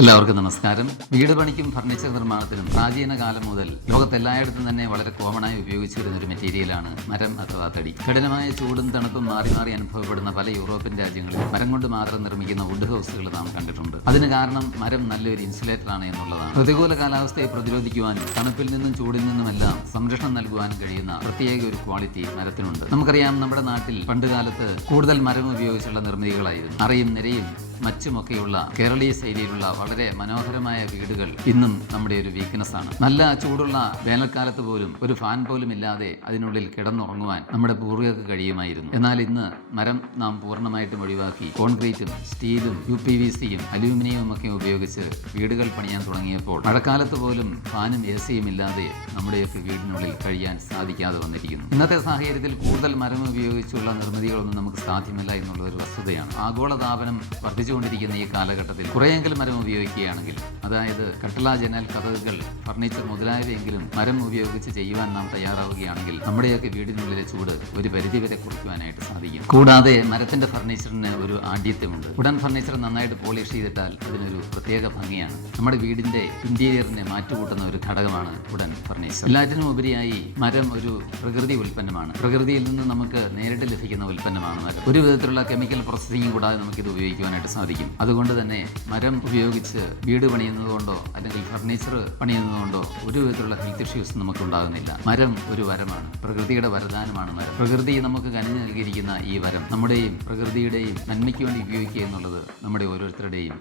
എല്ലാവർക്കും നമസ്കാരം. വീട് പണിക്കും ഫർണിച്ചർ നിർമ്മാണത്തിനും പ്രാചീന കാലം മുതൽ ലോകത്തെല്ലായിടത്തും തന്നെ വളരെ കോമണായി ഉപയോഗിച്ചു വരുന്ന ഒരു മെറ്റീരിയലാണ് മരം അഥവാ തടി. കഠിനമായ ചൂടും തണുപ്പും മാറി മാറി അനുഭവപ്പെടുന്ന പല യൂറോപ്യൻ രാജ്യങ്ങളിൽ മരം കൊണ്ട് മാത്രം നിർമ്മിക്കുന്ന വുഡ് ഹൗസുകൾ നാം കണ്ടിട്ടുണ്ട്. അതിന് കാരണം മരം നല്ലൊരു ഇൻസുലേറ്റർ ആണ് എന്നുള്ളതാണ്. പ്രതികൂല കാലാവസ്ഥയെ പ്രതിരോധിക്കുവാനും തണുപ്പിൽ നിന്നും ചൂടിൽ നിന്നുമെല്ലാം സംരക്ഷണം നൽകുവാനും കഴിയുന്ന പ്രത്യേക ഒരു ക്വാളിറ്റി മരത്തിനുണ്ട്. നമുക്കറിയാം, നമ്മുടെ നാട്ടിൽ പണ്ടുകാലത്ത് കൂടുതൽ മരം ഉപയോഗിച്ചുള്ള നിർമ്മിതികളായിരുന്നു. അറയും നിരയും മച്ചുമൊക്കെയുള്ള കേരളീയ ശൈലിയിലുള്ള വളരെ മനോഹരമായ വീടുകൾ ഇന്നും നമ്മുടെ ഒരു വീക്ക്നെസ് ആണ്. നല്ല ചൂടുള്ള വേനൽക്കാലത്ത് പോലും ഒരു ഫാൻ പോലും ഇല്ലാതെ അതിനുള്ളിൽ കിടന്നുറങ്ങുവാൻ നമ്മുടെ പൂർവികർക്ക് കഴിയുമായിരുന്നു. എന്നാൽ ഇന്ന് മരം നാം പൂർണ്ണമായിട്ടും ഒഴിവാക്കി കോൺക്രീറ്റും സ്റ്റീലും UPVCയും അലൂമിനിയവും ഒക്കെ ഉപയോഗിച്ച് വീടുകൾ പണിയാൻ തുടങ്ങിയപ്പോൾ മഴക്കാലത്ത് പോലും ഫാനും AC ഇല്ലാതെ നമ്മുടെയൊക്കെ വീടിനുള്ളിൽ കഴിയാൻ സാധിക്കാതെ വന്നിരിക്കുന്നു. ഇന്നത്തെ സാഹചര്യത്തിൽ കൂടുതൽ മരം ഉപയോഗിച്ചുള്ള നിർമ്മിതികളൊന്നും നമുക്ക് സാധ്യമല്ല എന്നുള്ളൊരു വസ്തുതയാണ്. ആഗോളതാപനം വർദ്ധിച്ചുകൊണ്ടിരിക്കുന്ന ഈ കാലഘട്ടത്തിൽ കുറേയെങ്കിലും മരം ഉപയോഗിക്കുകയാണെങ്കിൽ, അതായത് കട്ടിള, ജനൽ, കതകുകൾ, ഫർണിച്ചർ മുതലായവയെങ്കിലും മരം ഉപയോഗിച്ച് ചെയ്യുവാൻ നാം തയ്യാറാവുകയാണെങ്കിൽ നമ്മുടെയൊക്കെ വീടിനുള്ളിലെ ചൂട് ഒരു പരിധിവരെ കുറയ്ക്കുവാനായിട്ട് സാധിക്കും. കൂടാതെ മരത്തിന്റെ ഫർണിച്ചറിന് ഒരു ആഢ്യത്വമുണ്ട്. ഉടൻ ഫർണിച്ചർ നന്നായിട്ട് പോളിഷ് ചെയ്തിട്ടാൽ അതിനൊരു പ്രത്യേക ഭംഗിയാണ്. നമ്മുടെ വീടിന്റെ ഇന്റീരിയറിനെ മാറ്റുകൂട്ടുന്ന ഒരു ഘടകമാണ് ഉടൻ ഫർണിച്ചർ. എല്ലാറ്റിനും ഉപരിയായി മരം ഒരു പ്രകൃതി ഉൽപ്പന്നമാണ്. പ്രകൃതിയിൽ നിന്ന് നമുക്ക് നേരിട്ട് ലഭിക്കുന്ന ഉൽപ്പന്നമാണ് മരം. ഒരു വിധത്തിലുള്ള കെമിക്കൽ പ്രോസസ്സിംഗ് കൂടാതെ നമുക്കിത് ഉപയോഗിക്കുവാനായിട്ട് സാധിക്കും. അതുകൊണ്ട് തന്നെ മരം ഉപയോഗിച്ച് വീട് പണിയുന്നത് കൊണ്ടോ അല്ലെങ്കിൽ ഫർണിച്ചർ പണിയുന്നത് കൊണ്ടോ ഒരു വിധത്തിലുള്ള ഹെൽത്ത് ഇഷ്യൂസ് നമുക്ക് ഉണ്ടാകുന്നില്ല. മരം ഒരു വരമാണ്, പ്രകൃതിയുടെ വരദാനമാണ് മരം. പ്രകൃതി നമുക്ക് കനിഞ്ഞു നൽകിയിരിക്കുന്ന ഈ വരം നമ്മുടെയും പ്രകൃതിയുടെയും നന്മയ്ക്ക് വേണ്ടി ഉപയോഗിക്കുക എന്നുള്ളത് നമ്മുടെ ഓരോരുത്തരുടെയും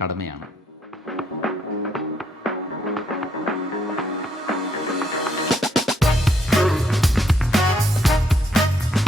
കടമയാണ്.